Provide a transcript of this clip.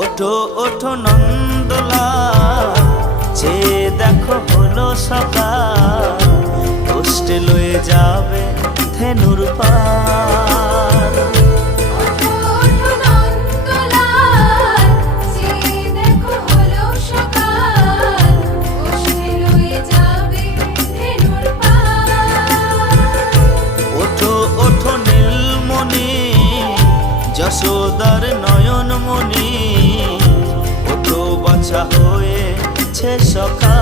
ওঠো ওঠো নন্দলাল, চেয়ে দেখো হলো সকাল, কষ্টে লয়ে যাবে ধেনুর পাল। ওঠো ওঠো নন্দলাল, চেয়ে দেখো হলো সকাল, কষ্টে লয়ে যাবে ধেনুর পাল। ওঠো ওঠো নীলমণি, যশোদার নয়নমণি, ওঠো বাছা হয়েছে সকাল।